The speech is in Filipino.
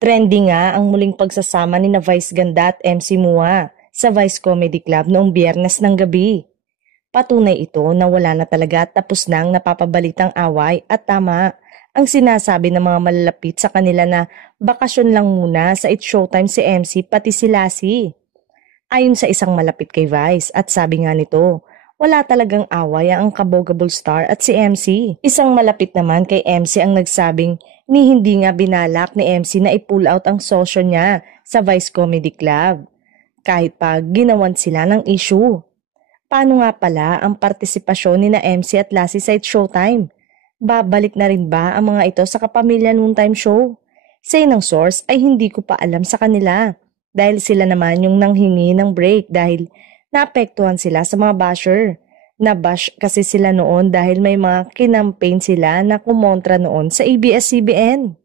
Trending nga ang muling pagsasama ni na Vice Ganda at MC Mua sa Vice Comedy Club noong Biyernes ng gabi. Patunay ito na wala na talaga at tapos nang napapabalitang away at tama ang sinasabi ng mga malalapit sa kanila na bakasyon lang muna sa It's Showtime si MC pati si Lassie. Ayon sa isang malapit kay Vice at sabi nga nito, wala talagang away ang kabogable star at si MC. Isang malapit naman kay MC ang nagsabing ni hindi nga binalak ni MC na i-pull out ang sosyo niya sa Vice Comedy Club. Kahit pa ginawan sila ng issue. Paano nga pala ang partisipasyon ni na MC at Lassie sa It's Showtime? Babalik na rin ba ang mga ito sa Kapamilya Noontime Show? Say ng source ay hindi ko pa alam sa kanila dahil sila naman yung nanghingi ng break dahil naapektuhan sila sa mga basher. Nabash kasi sila noon dahil may mga kinampaign sila na kumontra noon sa ABS-CBN.